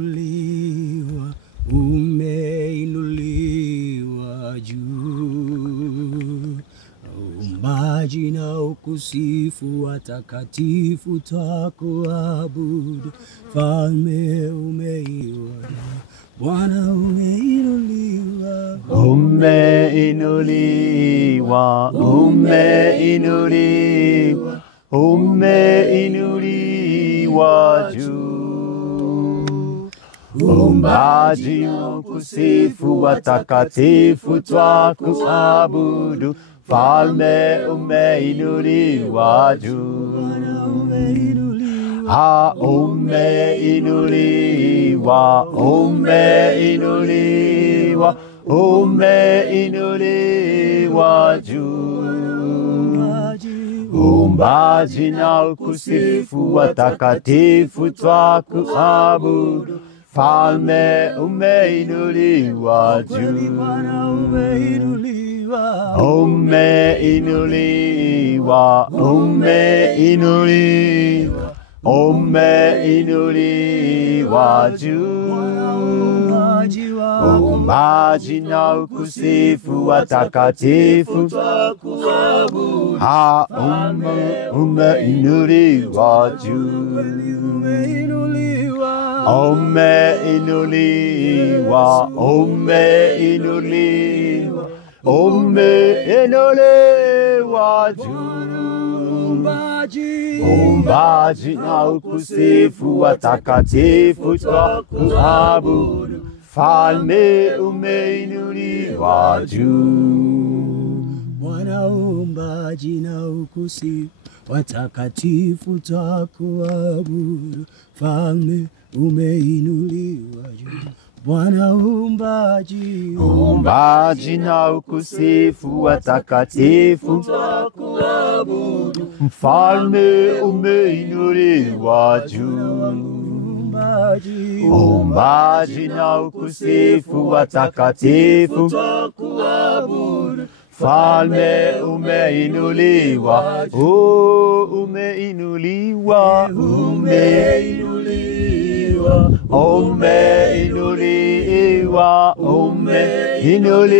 Umeinuliwa, umeinuliwa juu. Uumbaji na ukusifu watakatifu twakuabudu. Falme umeinuliwa, Bwana umeinuliwa. Umeinuliwa, umeinuliwa, umeinuliwa juu. Uumbaji na ukusifu watakatifu twakuabudu. Falme umeinuliwa juu. Umeinuliwa, umeinuliwa, umeinuliwa juu. Uumbaji na ukusifu watakatifu twakuabudu. Falme umeinuliwa juu. Umeinuliwa, umeinuliwa, umeinuliwa juu. Uumbaji na ukusifu watakatifu twakuabudu. Umeinuliwa juu. Umeinuliwa, umeinuliwa, umeinuliwa juu. Uumbaji na ukusifu watakatifu twakuabudu. Falme umeinuliwa juu. Bwana uumbaji na ukusifu watakatifu twakuabudu. Falme umeinuliwa juu. Bwana uumbaji na ukusifu watakatifu twakuabudu. Mfalme umeinuliwa juu. Uumbaji na ukusifu watakatifu twakuabudu. Falme umeinuliwa, umeinuliwa, umeinuliwa, umeinuliwa,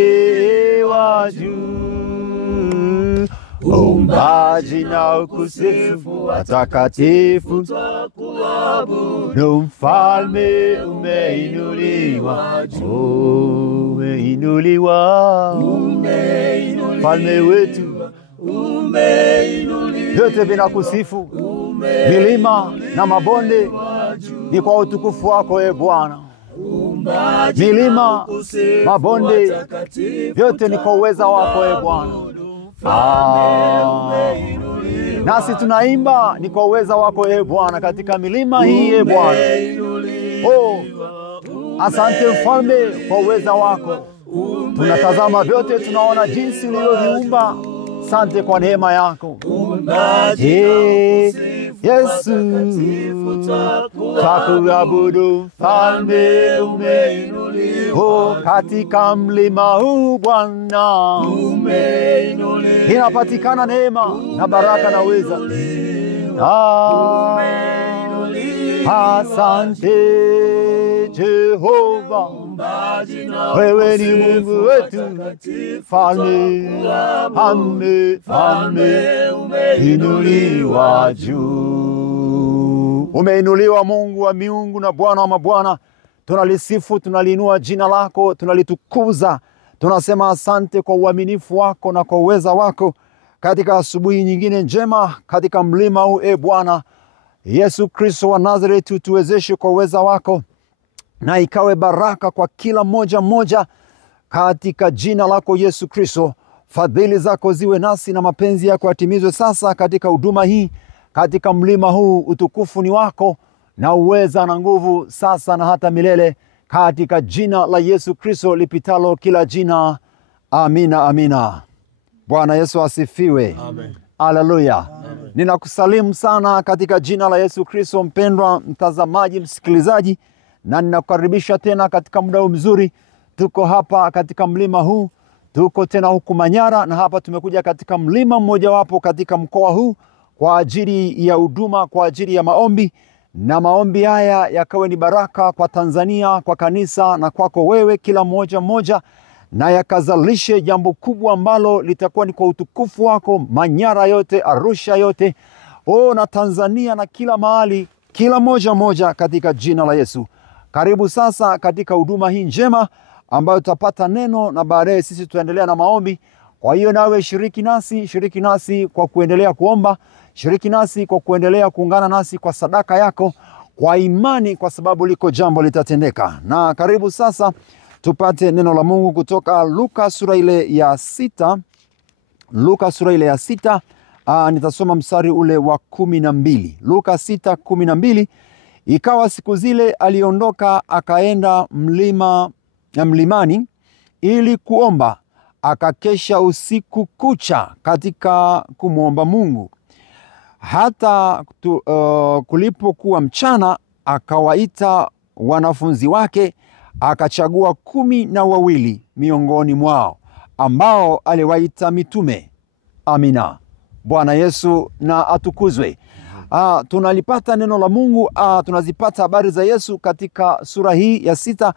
umeinuliwa juu. Uumbaji na ukusifu watakatifu twakuabudu. Mfalme umeinuliwa juu. Umeinuliwa, Mfalme wetu, vyote vinakusifu. Milima na mabonde ni kwa utukufu wako e Bwana. Milima, mabonde, vyote ni kwa uweza wako e Bwana. Nasi tunaimba ni kwa uweza wako e Bwana katika milima hii e Bwana. Asante Mfalme kwa uweza wako. Tunatazama vyote, tunaona jinsi ulivyoviumba. Asante kwa neema yako. Yesu, twakuabudu. Mfalme umeinuliwa katika mlima huu Bwana. Inapatikana neema na baraka na uweza. Asante Jehova, wewe ni Mungu wetu. Falme umeinuliwa juu. Umeinuliwa Mungu wa miungu na Bwana wa mabwana. Tunalisifu, tunaliinua jina lako, tunalitukuza. Tunasema asante kwa uaminifu wako na kwa uweza wako katika asubuhi nyingine njema katika mlima huu e Bwana. Yesu Kristo wa Nazareti, tuwezeshe kwa uweza wako na ikawe baraka kwa kila mmoja katika jina lako Yesu Kristo. Fadhili zako ziwe nasi na mapenzi yako yatimizwe sasa katika huduma hii, katika mlima huu. Utukufu ni wako na uweza na nguvu sasa na hata milele, katika jina la Yesu Kristo lipitalo kila jina. Amina, amina. Bwana Yesu asifiwe. Amen. Haleluya. Ninakusalimu sana katika jina la Yesu Kristo, mpendwa mtazamaji, msikilizaji, na ninakukaribisha tena katika muda mzuri. Tuko hapa katika mlima huu, tuko tena huku Manyara, na hapa tumekuja katika mlima mmoja wapo katika mkoa huu kwa ajili ya huduma, kwa ajili ya maombi, na maombi haya yakawe ni baraka kwa Tanzania, kwa kanisa na kwako wewe kila mmoja mmoja, na yakazalishe jambo kubwa ambalo litakuwa ni kwa utukufu wako, Manyara yote, Arusha yote, na Tanzania na kila mahali, kila moja moja, katika jina la Yesu. Karibu sasa katika huduma hii njema ambayo tutapata neno na baadaye sisi tutaendelea na maombi. Kwa hiyo nawe shiriki nasi kwa kuendelea kuomba, shiriki nasi kwa kuendelea kuungana nasi kwa sadaka yako, kwa imani, kwa sababu liko jambo litatendeka. Na karibu sasa tupate neno la Mungu kutoka Luka sura ile ya 6. Luka sura ile ya 6, nitasoma mstari ule wa 12. Luka 6:12. Ikawa siku zile aliondoka akaenda mlimani ili kuomba, akakesha usiku kucha katika kumwomba Mungu. Hata kulipokuwa mchana, akawaita wanafunzi wake, akachagua 12 miongoni mwao, ambao aliwaita mitume. Amina. Bwana Yesu na atukuzwe. Tunalipata neno la Mungu, tunazipata habari za Yesu katika sura hii ya 6,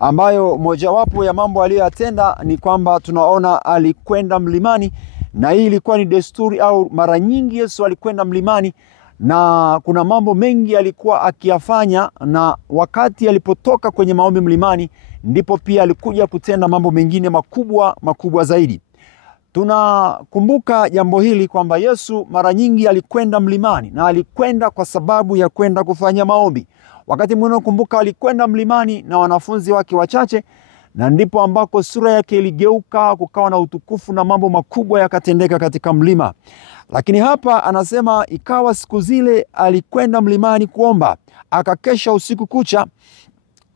ambayo mojawapo ya mambo aliyoyatenda ni kwamba tunaona alikwenda mlimani, na hii ilikuwa ni desturi, au mara nyingi Yesu alikwenda mlimani, na kuna mambo mengi alikuwa akiyafanya, na wakati alipotoka kwenye maombi mlimani ndipo pia alikuja kutenda mambo mengine makubwa zaidi. Tunakumbuka jambo hili kwamba Yesu mara nyingi alikwenda mlimani, na alikwenda kwa sababu ya kwenda kufanya maombi. Wakati mwingine kumbuka alikwenda mlimani na wanafunzi wake wachache, na ndipo ambako sura yake iligeuka, kukawa na utukufu na mambo makubwa yakatendeka katika mlima. Lakini hapa anasema ikawa siku zile alikwenda mlimani kuomba, akakesha usiku kucha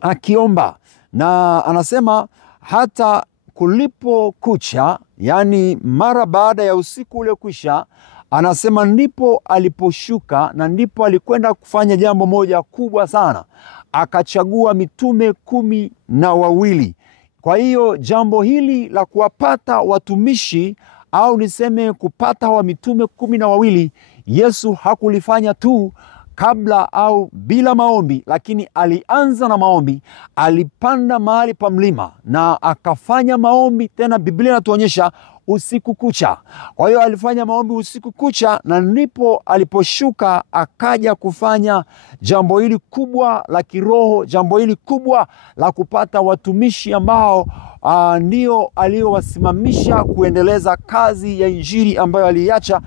akiomba. Na anasema hata kulipo kucha, yani mara baada ya usiku ule kwisha, anasema ndipo aliposhuka, na ndipo alikwenda kufanya jambo moja kubwa sana. Akachagua mitume 12. Kwa hiyo jambo hili la kuwapata watumishi, au niseme kupata wa mitume 12, Yesu hakulifanya tu kabla au bila maombi, lakini alianza na maombi. Alipanda mahali pa mlima na akafanya maombi, tena Biblia inatuonyesha usiku kucha. Kwa hiyo alifanya maombi usiku kucha, na ndipo aliposhuka akaja kufanya jambo hili kubwa la kiroho, jambo hili kubwa la kupata watumishi ambao ndio aliowasimamisha kuendeleza kazi ya injili ambayo aliacha.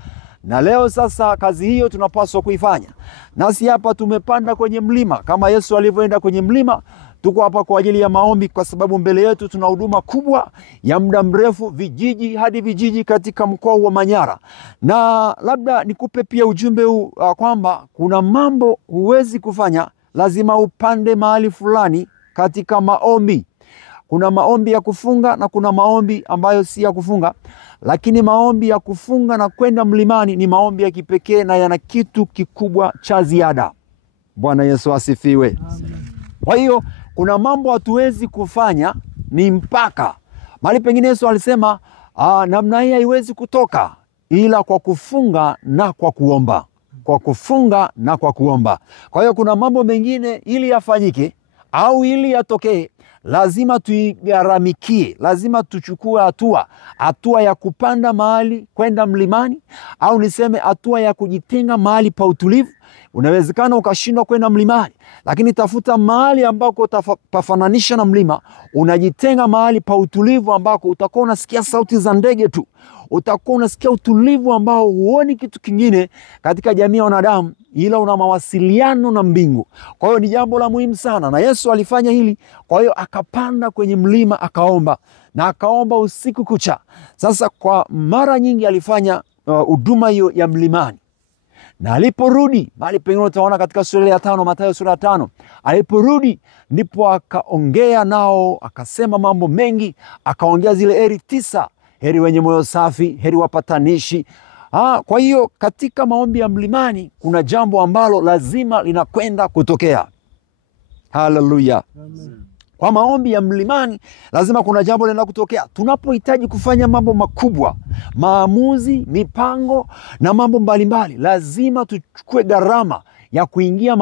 Na leo sasa kazi hiyo tunapaswa kuifanya. Nasi hapa tumepanda kwenye mlima kama Yesu alivyoenda kwenye mlima. Tuko hapa kwa ajili ya maombi, kwa sababu mbele yetu tuna huduma kubwa ya muda mrefu, vijiji hadi vijiji katika mkoa wa Manyara. Na labda nikupe pia ujumbe huu kwamba kuna mambo huwezi kufanya, lazima upande mahali fulani katika maombi. Kuna maombi ya kufunga na kuna maombi ambayo si ya kufunga. Lakini maombi ya kufunga na kwenda mlimani ni maombi ya kipekee na yana kitu kikubwa cha ziada. Bwana Yesu asifiwe. Amen. Kwa hiyo kuna mambo hatuwezi kufanya, ni mpaka mahali pengine Yesu alisema namna hii haiwezi kutoka ila kwa kufunga na kwa kuomba. Kwa kufunga na kwa kuomba. Kwa hiyo kuna mambo mengine ili yafanyike au ili yatokee, lazima tuigharamikie, lazima tuchukue hatua ya kupanda mahali kwenda mlimani, au niseme hatua ya kujitenga mahali pa utulivu. Unawezekana ukashindwa kwenda mlimani, lakini tafuta mahali ambako utafananisha na mlima, unajitenga mahali pa utulivu ambako utakuwa unasikia sauti za ndege tu. Utakuwa unasikia utulivu ambao huoni kitu kingine katika jamii ya wanadamu, ila una mawasiliano na mbingu. Kwa hiyo ni jambo la muhimu sana, na Yesu alifanya hili. Kwa hiyo akapanda kwenye mlima akaomba, na akaomba usiku kucha. Sasa kwa mara nyingi alifanya huduma hiyo ya mlimani. Na aliporudi, mahali pengine utaona katika sura ya 5, Mathayo sura ya 5, aliporudi ndipo akaongea nao, akasema mambo mengi, akaongea zile heri 9, heri wenye moyo safi, heri wapatanishi. Kwa hiyo katika maombi ya mlimani kuna jambo ambalo lazima linakwenda kutokea. Haleluya. Kwa maombi ya mlimani lazima kuna jambo linaenda kutokea. Tunapohitaji kufanya mambo makubwa, maamuzi, mipango na mambo mbalimbali, lazima tuchukue gharama ya kuingia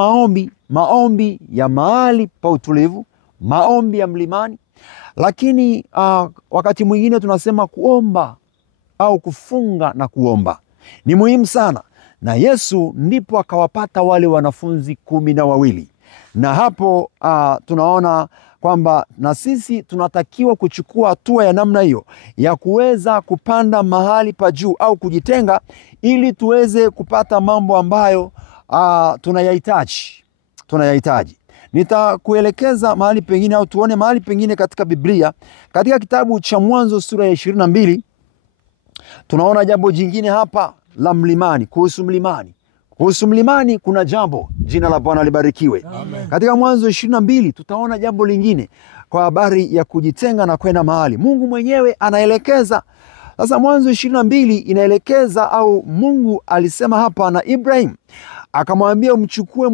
maombi ya mahali pa utulivu, maombi ya mlimani. Lakini wakati mwingine tunasema kuomba au kufunga na kuomba ni muhimu sana. Na Yesu ndipo akawapata wale wanafunzi 12. Na hapo tunaona kwamba na sisi tunatakiwa kuchukua hatua ya namna hiyo ya kuweza kupanda mahali pa juu au kujitenga, ili tuweze kupata mambo ambayo tunayahitaji. Nitakuelekeza mahali pengine au tuone mahali pengine katika Biblia, katika kitabu cha Mwanzo sura ya 22. Tunaona jambo jingine hapa la mlimani, kuhusu mlimani kuna jambo, jina la Bwana libarikiwe. Amen. Katika Mwanzo 22 tutaona jambo lingine kwa habari ya kujitenga na kwenda mahali. Mungu mwenyewe anaelekeza. Sasa Mwanzo 22 inaelekeza, au Mungu alisema hapa na Ibrahim, akamwambia umchukue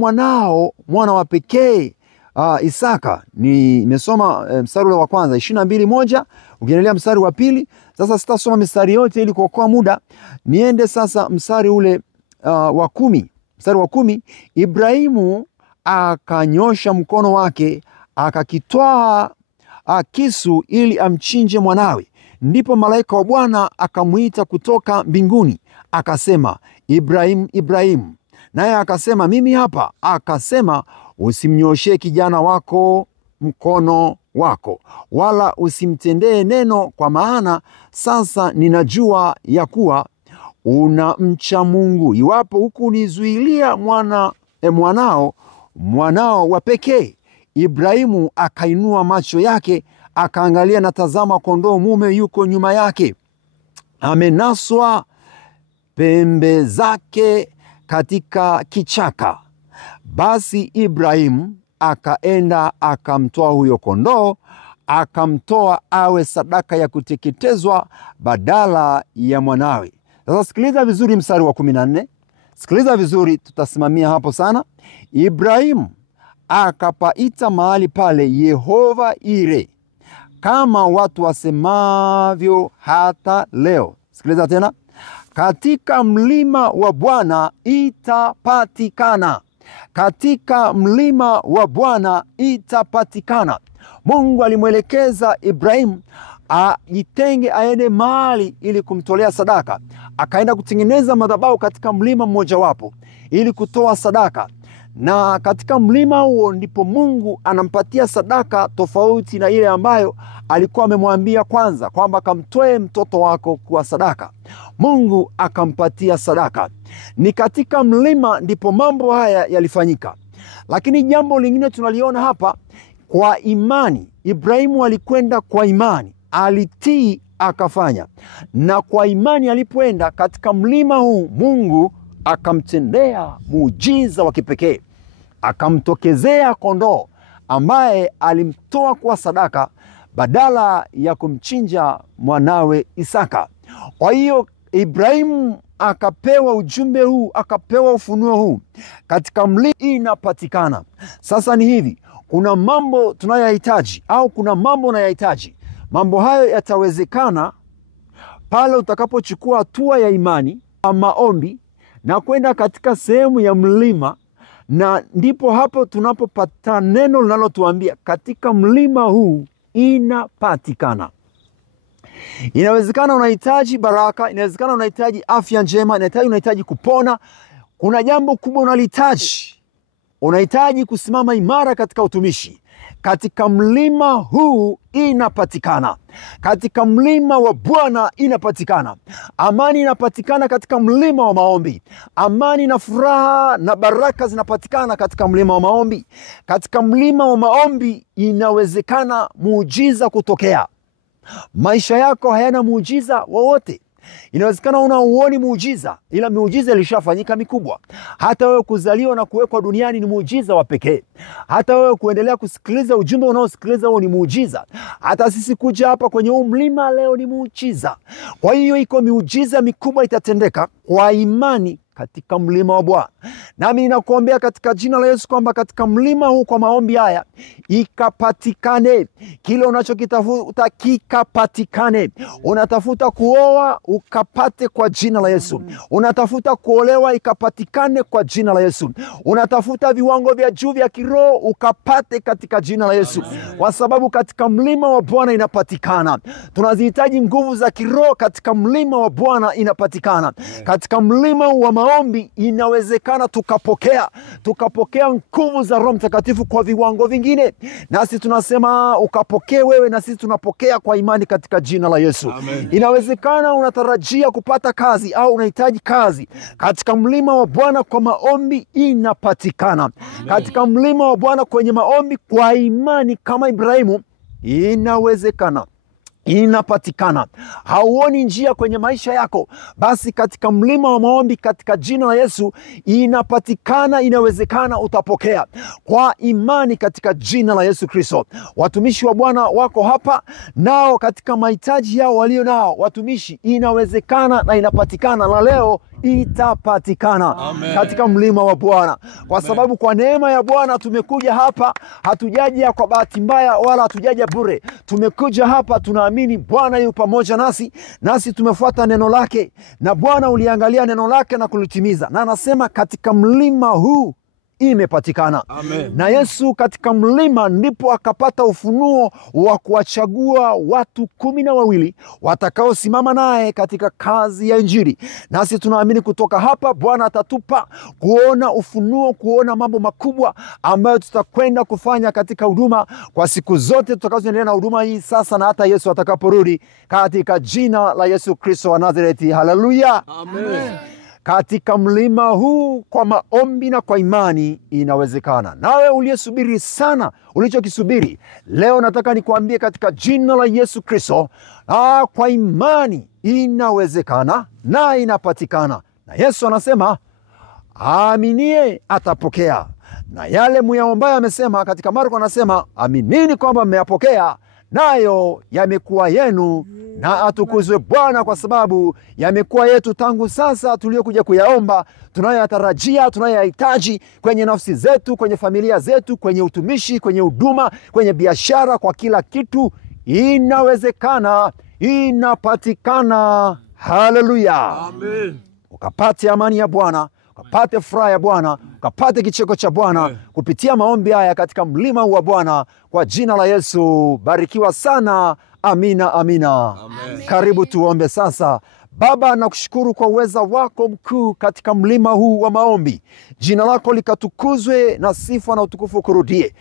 mwana wa pekee Isaka. Nimesoma mstari ule wa kwanza 22:1, ukiendelea mstari wa pili. Sasa sitasoma mstari yote ili kuokoa muda. Niende sasa mstari ule wa 10. Mstari wa 10, Ibrahimu akanyosha mkono wake akakitwaa kisu ili amchinje mwanawe. Ndipo malaika wa Bwana akamuita kutoka mbinguni akasema, Ibrahim, Ibrahim. Naye akasema, mimi hapa. Akasema, usimnyoshee kijana wako mkono wako, wala usimtendee neno, kwa maana sasa ninajua ya kuwa unamcha Mungu. Iwapo hukunizuilia mwanao wa pekee. Ibrahimu akainua macho yake akaangalia, na tazama, kondoo mume yuko nyuma yake, amenaswa pembe zake katika kichaka. Basi Ibrahimu akaenda akamtoa huyo kondoo, akamtoa awe sadaka ya kuteketezwa badala ya mwanawe. Sasa sikiliza vizuri mstari wa 14. Sikiliza vizuri, tutasimamia hapo sana. Ibrahimu akapaita mahali pale Yehova Ire, kama watu wasemavyo hata leo. Sikiliza tena. Katika mlima wa Bwana itapatikana. Katika mlima wa Bwana itapatikana. Mungu alimwelekeza Ibrahimu ajitenge, aende mahali ili kumtolea sadaka. Akaenda kutengeneza madhabahu katika mlima mmojawapo ili kutoa sadaka. Na katika mlima huo ndipo Mungu anampatia sadaka tofauti na ile ambayo alikuwa amemwambia kwanza kwamba kamtoe mtoto wako kuwa sadaka. Mungu akampatia sadaka. Ni katika mlima ndipo mambo haya yalifanyika. Lakini jambo lingine tunaliona hapa, kwa imani. Ibrahimu alikwenda kwa imani, alitii akafanya. Na kwa imani alipoenda katika mlima huu, Mungu akamtendea muujiza wa kipekee. Akamtokezea kondoo ambaye alimtoa kwa sadaka badala ya kumchinja mwanawe Isaka. Kwa hiyo Ibrahimu akapewa ujumbe huu, akapewa ufunuo huu, katika mlima inapatikana. Sasa ni hivi, kuna mambo tunayohitaji au kuna mambo unayohitaji. Mambo hayo yatawezekana pale utakapochukua hatua ya imani, maombi, na kwenda katika sehemu ya mlima. Na ndipo hapo tunapopata neno linalotuambia katika mlima huu inapatikana. Inawezekana unahitaji baraka, inawezekana unahitaji afya njema, unahitaji kupona. Kuna jambo kubwa unalihitaji. Unahitaji kusimama imara katika utumishi. Katika mlima huu inapatikana. Katika mlima wa Bwana inapatikana. Amani inapatikana katika mlima wa maombi. Amani na furaha na baraka zinapatikana katika mlima wa maombi. Katika mlima wa maombi inawezekana muujiza kutokea. Maisha yako hayana muujiza wowote. Inawezekana unauoni muujiza, ila muujiza ilishafanyika mikubwa. Hata wewe kuzaliwa na kuwekwa duniani ni muujiza wa pekee. Hata wewe kuendelea kusikiliza ujumbe unaosikiliza huo ni muujiza. Hata sisi kuja hapa kwenye huu mlima leo ni muujiza. Kwa hiyo iko miujiza mikubwa itatendeka kwa imani katika mlima wa Bwana. Nami ninakuombea katika jina la Yesu kwamba katika mlima huu kwa maombi haya ikapatikane kile unachokitafuta, kikapatikane. Unatafuta kuoa ukapate kwa jina la Yesu. Unatafuta kuolewa ikapatikane kwa jina la Yesu. Unatafuta viwango vya juu vya kiroho ukapate katika jina la Yesu. Kwa sababu katika mlima wa Bwana inapatikana. Tunazihitaji nguvu za kiroho katika mlima wa Bwana inapatikana. Katika mlima wa maombi inawezekana tukapokea nguvu za Roho Mtakatifu kwa viwango vingine. Nasi tunasema ukapokee wewe, na sisi tunapokea kwa imani katika jina la Yesu. Amen. Inawezekana unatarajia kupata kazi au unahitaji kazi. Katika mlima wa Bwana kwa maombi inapatikana. Amen. Katika mlima wa Bwana kwenye maombi kwa imani kama Ibrahimu inawezekana, inapatikana. Hauoni njia kwenye maisha yako, basi katika mlima wa maombi katika jina la Yesu inapatikana, inawezekana, utapokea kwa imani katika jina la Yesu Kristo. Watumishi wa Bwana wako hapa, nao katika mahitaji yao walio nao watumishi, inawezekana na inapatikana, na leo itapatikana. Amen. Katika mlima wa Bwana, kwa sababu kwa neema ya Bwana tumekuja hapa. Hatujaja kwa bahati mbaya wala hatujaja bure. Tumekuja hapa tunaamini Bwana yu pamoja nasi tumefuata neno lake, na Bwana uliangalia neno lake na kulitimiza, na anasema katika mlima huu imepatikana. Amen. Na Yesu katika mlima ndipo akapata ufunuo wa kuwachagua watu 12 watakaosimama naye katika kazi ya Injili. Nasi tunaamini kutoka hapa Bwana atatupa kuona ufunuo, kuona mambo makubwa ambayo tutakwenda kufanya katika huduma kwa siku zote tutakazoendelea na huduma hii sasa na hata Yesu atakaporudi, katika jina la Yesu Kristo wa Nazareti. Haleluya. Amen. Katika mlima huu kwa maombi na kwa imani inawezekana. Nawe uliyesubiri sana ulichokisubiri, leo nataka nikuambie katika jina la Yesu Kristo, kwa imani inawezekana na inapatikana. Na Yesu anasema aaminie atapokea. Na yale muyaombayo amesema katika Marko, anasema aminini kwamba mmeyapokea nayo yamekuwa yenu, na atukuzwe Bwana kwa sababu yamekuwa yetu tangu sasa tuliokuja kuyaomba, tunayoyatarajia, tunayoyahitaji kwenye nafsi zetu, kwenye familia zetu, kwenye utumishi, kwenye huduma, kwenye biashara, kwa kila kitu. Inawezekana, inapatikana. Haleluya. Amen. Ukapate amani ya Bwana, ukapate furaha ya Bwana, ukapate kicheko cha Bwana kupitia maombi haya katika mlima wa Bwana kwa jina la Yesu. Barikiwa sana. Amina, amina. Amen. Karibu tuombe sasa. Baba, nakushukuru kwa uweza wako mkuu katika mlima huu wa maombi. Jina lako likatukuzwe na sifa na utukufu kurudie.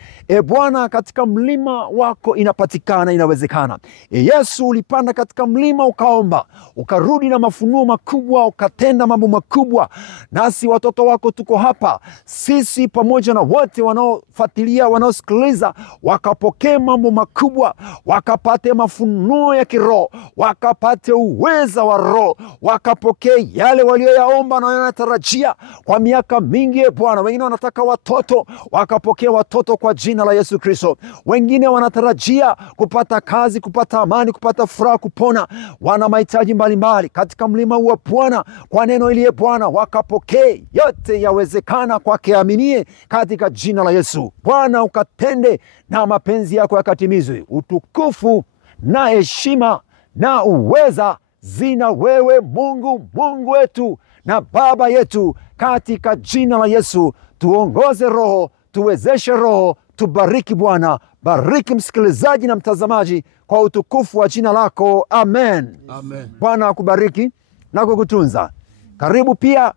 Bwana, katika mlima wako inapatikana, inawezekana. Yesu, ulipanda katika mlima ukaomba, ukarudi na mafunuo makubwa, ukatenda mambo makubwa. Nasi watoto wako tuko hapa, sisi pamoja na wote wanaofuatilia, wanaosikiliza, wakapokee mambo makubwa, wakapate mafunuo ya kiroho, wakapate uweza wa Roho, wakapokee yale walioyaomba na wanatarajia kwa miaka mingi. Bwana, wengine wanataka watoto, wakapokea watoto kwa jina la Yesu Kristo. Wengine wanatarajia kupata kazi, kupata amani, kupata furaha, kupona. Wana mahitaji mbalimbali katika mlima wa Bwana kwa neno hili Bwana, wakapokee. Yote yawezekana kwake aminie katika jina la Yesu. Bwana, ukatende na mapenzi yako yakatimizwe. Utukufu na heshima na uweza zina wewe Mungu, Mungu wetu na Baba yetu, katika jina la Yesu. Tuongoze Roho, tuwezeshe Roho, tubariki Bwana. Bariki msikilizaji na mtazamaji kwa utukufu wa jina lako. Amen. Amen. Bwana akubariki na kukutunza. Karibu pia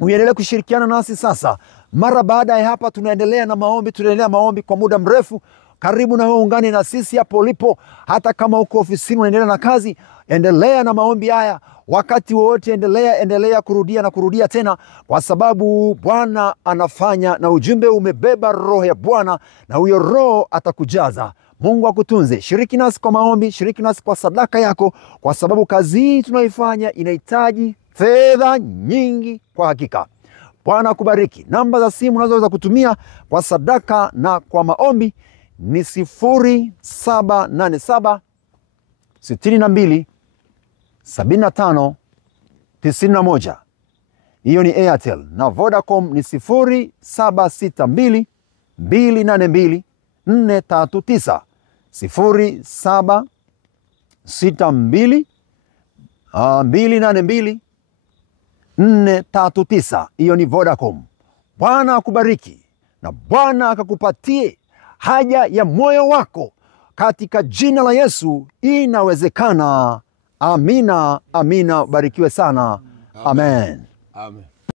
uendelee kushirikiana nasi sasa. Mara baada ya hapa tunaendelea na maombi, tunaendelea maombi kwa muda mrefu. Karibu na wewe ungane na sisi hapo ulipo. Hata kama uko ofisini unaendelea na kazi, endelea na maombi haya. Wakati wowote endelea kurudia tena, kwa sababu Bwana anafanya, na ujumbe umebeba roho ya Bwana, na huyo roho atakujaza. Mungu akutunze. Shiriki nasi kwa maombi, shiriki nasi kwa sadaka yako, kwa sababu kazi hii tunaifanya inahitaji fedha nyingi kwa hakika. Bwana akubariki. Namba za simu unazoweza kutumia kwa sadaka na kwa maombi ni 0787 62 75 91. hiyo ni Airtel. Na Vodacom ni 0762 282 439, 0762 282 439. Hiyo ni Vodacom. Bwana akubariki na Bwana akakupatie haja ya moyo wako katika jina la Yesu. Inawezekana. Amina, amina. Barikiwe sana. Amen. Amen.